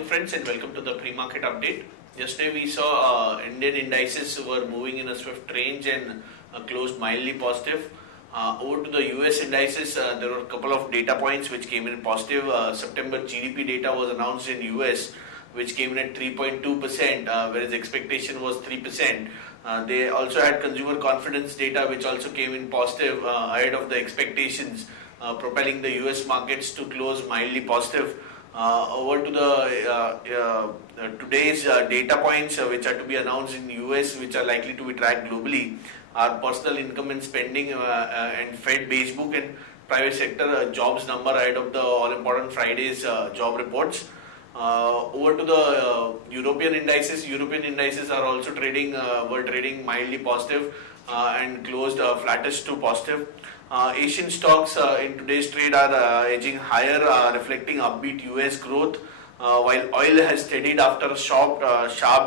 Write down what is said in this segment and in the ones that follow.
morning friends and welcome to the pre-market update. Yesterday we saw Indian indices were moving in a swift range and closed mildly positive. Over to the US indices, there were a couple of data points which came in positive. September GDP data was announced in US which came in at 3.2%, whereas expectation was 3%. They also had consumer confidence data which also came in positive ahead of the expectations, propelling the US markets to close mildly positive. Over to the today's data points which are to be announced in US, which are likely to be tracked globally, are personal income and spending and Fed beige book and private sector jobs number ahead of the all important Friday's job reports. Over to the European indices are also were trading mildly positive and closed flattish to positive. Asian stocks in today's trade are edging higher, reflecting upbeat US growth, while oil has steadied after a sharp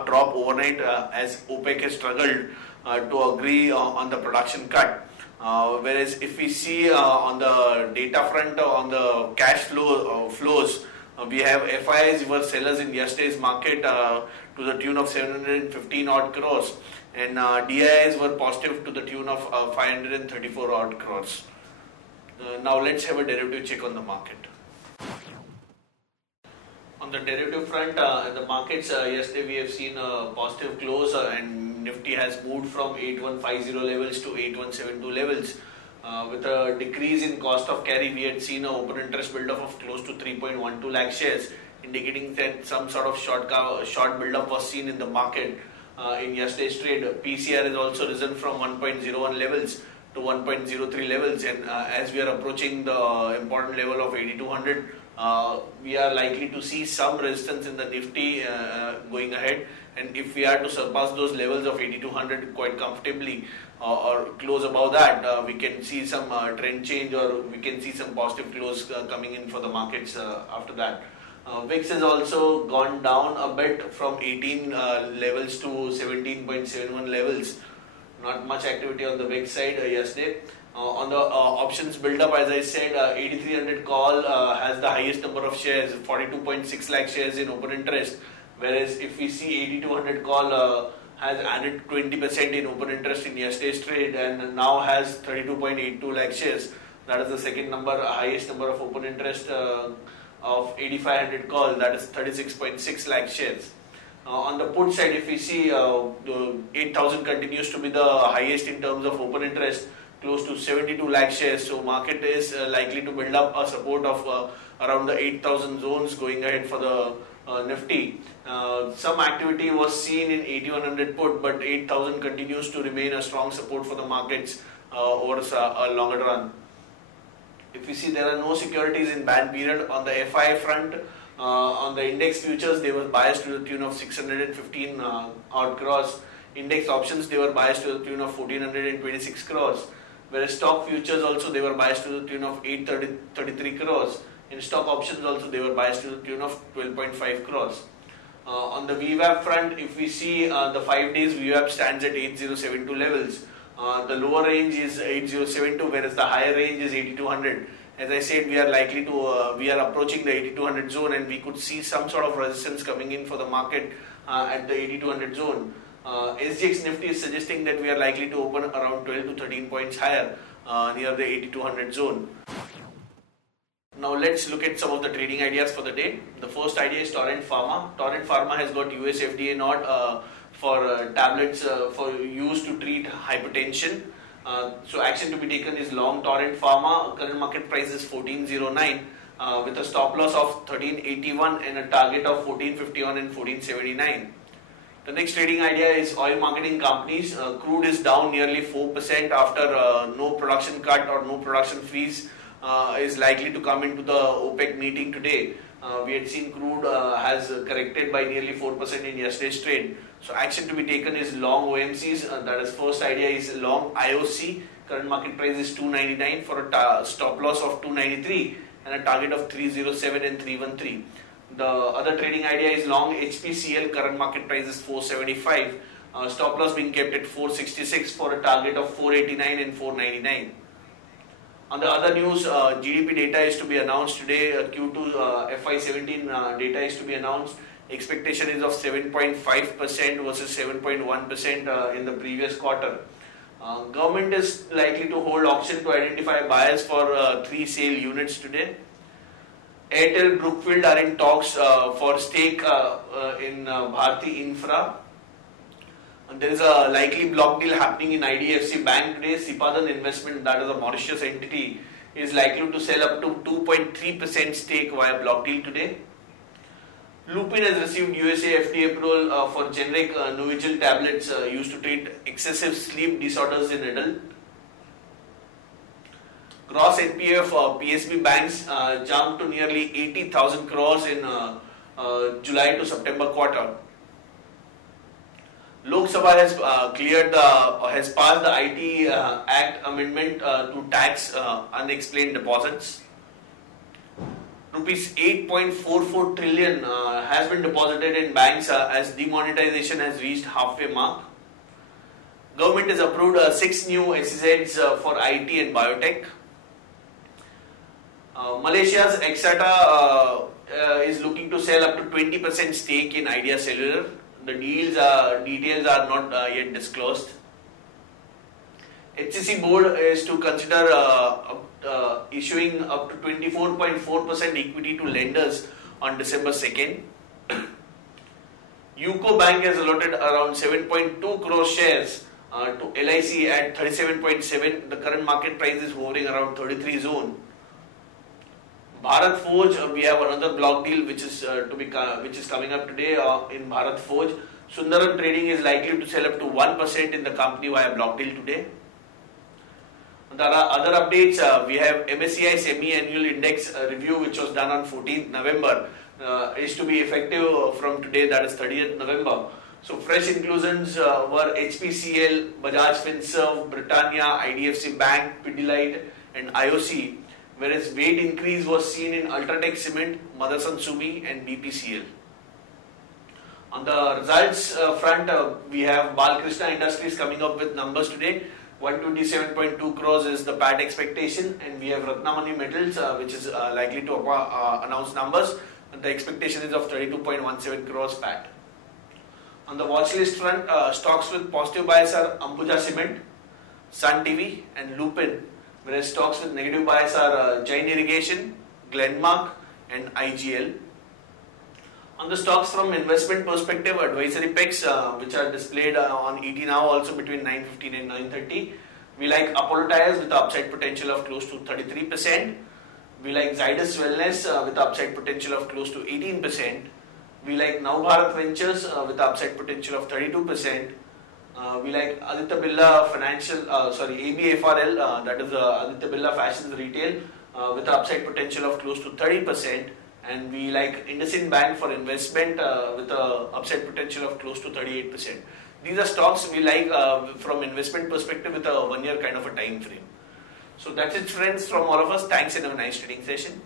drop overnight as OPEC has struggled to agree on the production cut. Whereas if we see on the data front, on the cash flows, we have FIIs were sellers in yesterday's market to the tune of 715 odd crores, and DIIs were positive to the tune of 534 odd crores. Now let's have a derivative check on the market. On the derivative front, in the markets, yesterday we have seen a positive close and Nifty has moved from 8150 levels to 8172 levels. With a decrease in cost of carry, we had seen an open interest build-up of close to 3.12 lakh shares, indicating that some sort of short build-up was seen in the market. In yesterday's trade, PCR has also risen from 1.01 levels to 1.03 levels, and as we are approaching the important level of 8200, we are likely to see some resistance in the Nifty going ahead, and if we are to surpass those levels of 8200 quite comfortably or close above that, we can see some trend change, or we can see some positive close coming in for the markets after that. VIX has also gone down a bit from 18 levels to 17.71 levels. Not much activity on the VIX side yesterday. On the options build-up, as I said, 8300 call has the highest number of shares, 42.6 lakh shares in open interest, whereas if we see 8200 call has added 20% in open interest in yesterday's trade and now has 32.82 lakh shares. That is the second highest number of open interest of 8500 call, that is 36.6 lakh shares. On the put side, if we see 8000 continues to be the highest in terms of open interest, close to 72 lakh shares. So market is likely to build up a support of around the 8000 zones going ahead for the Nifty. Some activity was seen in 8100 put, but 8000 continues to remain a strong support for the markets over a longer run. If we see, there are no securities in ban period. On the FI front, on the index futures, they were biased to the tune of 615 odd crores. Index options, they were biased to the tune of 1426 crores. Whereas stock futures also, they were biased to the tune of 833 crores. In stock options also, they were biased to the tune of 12.5 crores. On the VWAP front, if we see the 5 days VWAP stands at 8072 levels. The lower range is 8072, whereas the higher range is 8200. As I said, we are approaching the 8200 zone, and we could see some sort of resistance coming in for the market at the 8200 zone. SGX Nifty is suggesting that we are likely to open around 12 to 13 points higher near the 8200 zone. Now let's look at some of the trading ideas for the day. The first idea is Torrent Pharma. Torrent Pharma has got US FDA nod for tablets for use to treat hypertension. So action to be taken is long Torrent Pharma. Current market price is 1409 with a stop loss of 1381 and a target of 1451 and 1479. The next trading idea is oil marketing companies. Crude is down nearly 4% after no production cut or no production freeze is likely to come into the OPEC meeting today. We had seen crude has corrected by nearly 4% in yesterday's trade. So action to be taken is long OMCs. That is, first idea is long IOC. Current market price is 299 for a stop loss of 293 and a target of 307 and 313. The other trading idea is long HPCL. Current market price is 475. Stop loss being kept at 466 for a target of 489 and 499. On the other news, GDP data is to be announced today. Q2 FY17 data is to be announced. Expectation is of 7.5% versus 7.1% in the previous quarter. Government is likely to hold auction to identify buyers for 3 sale units today. Airtel Brookfield are in talks for stake in Bharti Infra. And there is a likely block deal happening in IDFC Bank today. Sipadan Investment, that is a Mauritius entity, is likely to sell up to 2.3% stake via block deal today. Lupin has received USA FDA approval for generic Novigil tablets used to treat excessive sleep disorders in adults. Gross NPA of PSB banks jumped to nearly 80,000 crores in July to September quarter. Lok Sabha has passed the IT Act amendment to tax unexplained deposits. Rupees 8.44 trillion has been deposited in banks as demonetization has reached halfway mark. Government has approved 6 new SEZs for IT and biotech. Malaysia's Exata is looking to sell up to 20% stake in Idea Cellular. The details are not yet disclosed. HCC board is to consider issuing up to 24.4% equity to lenders on December 2nd. UCO Bank has allotted around 7.2 crore shares to LIC at 37.7. The current market price is hovering around 33 zone. Bharat Forge, we have another block deal which is coming up today in Bharat Forge. Sundaram Trading is likely to sell up to 1% in the company via block deal today. There are other updates. We have MSCI semi-annual index review which was done on 14th November is to be effective from today, that is 30th November. So fresh inclusions were HPCL, Bajaj Finserv, Britannia, IDFC Bank, Pidilite and IOC, whereas weight increase was seen in Ultratech Cement, Motherson Sumi and BPCL. On the results front, we have Balkrishna Industries coming up with numbers today. 127.2 crores is the PAT expectation, and we have Ratnamani Metals which is likely to announce numbers, and the expectation is of 32.17 crores PAT. On the watch list front, stocks with positive bias are Ambuja Cement, Sun TV and Lupin, whereas stocks with negative bias are Jain Irrigation, Glenmark and IGL. On the stocks from investment perspective, advisory picks which are displayed on ET Now also between 9:15 and 9:30. We like Apollo Tyres with upside potential of close to 33%. We like Zydus Wellness with upside potential of close to 18%. We like Now Bharat Ventures with upside potential of 32%. We like Aditya Birla ABFRL, that is Aditya Birla Fashions Retail with upside potential of close to 30%. And we like IndusInd Bank for investment with a upside potential of close to 38%. These are stocks we like from investment perspective with a 1 year kind of a time frame. So that's it friends from all of us. Thanks and have a nice trading session.